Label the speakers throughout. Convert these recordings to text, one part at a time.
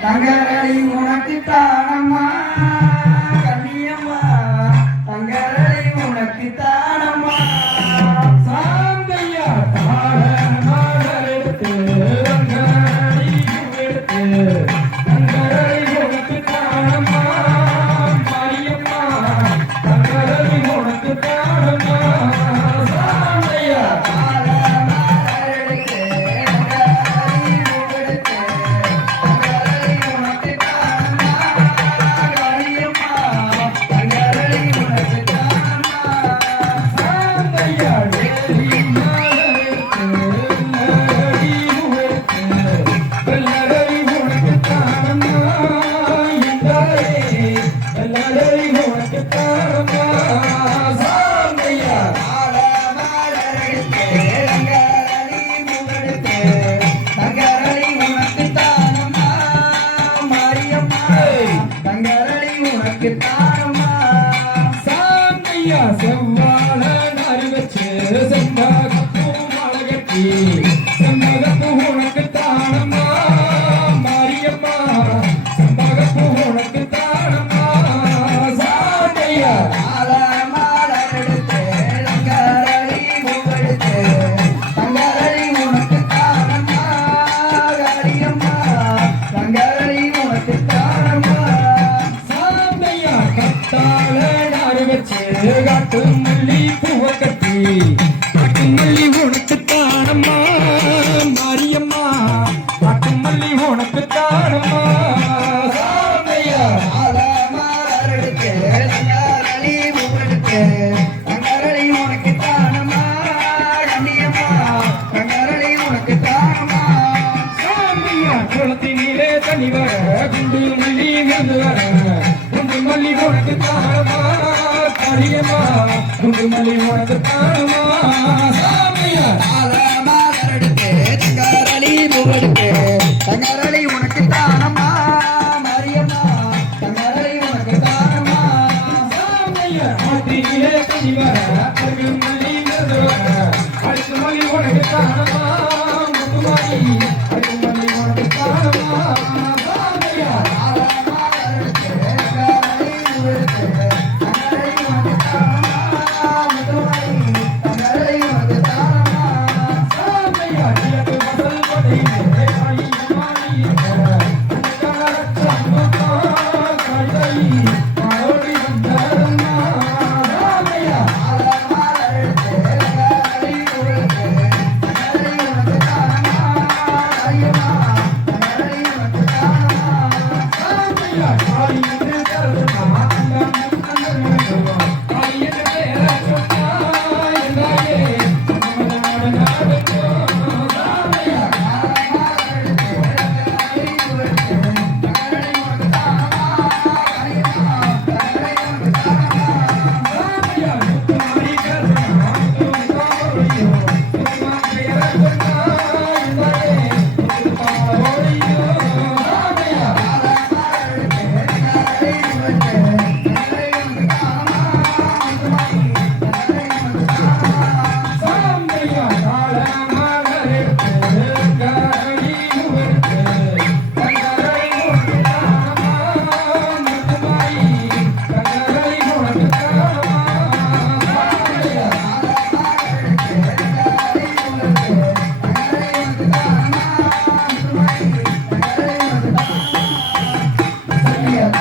Speaker 1: தங்கரை உனக்கு தானம்மா? சாமியா செவ்வாழ நாரி வச்சு செம்பகப்பூ மாலை கட்டி செம்பகப்பூ உனக்கு தானம்மா. மாரியம்மா செம்பகப்பூ உனக்கு தானம்மா. சாந்தையா காட்டு மல்லி பூவை கட்டி காட்டு மல்லி உனக்கு தானம்மா மாரியம்மா. காட்டு மல்லி உனக்கு தானம்மா. தண்ணி வர குண்டு மல்லி வர குண்டு மல்லி உனக்கு தானம்மா. காரியம்மா குண்டு மல்லி உனக்கு தானம்மா சாமியா தங்கரளி உனக்கு தானம்மா மரியம்மா. தங்கரளி உனக்கு தானம்மா. சாமியா குளத்தினிலே தண்ணி வர குண்டு மல்லி விழுந்து வர அடுத்த மல்லி உனக்கு தானம்மா முத்துமாரி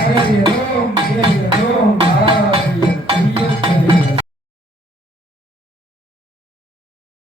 Speaker 1: சரஸ்வதி ஓம் சிவசிவ ஓம்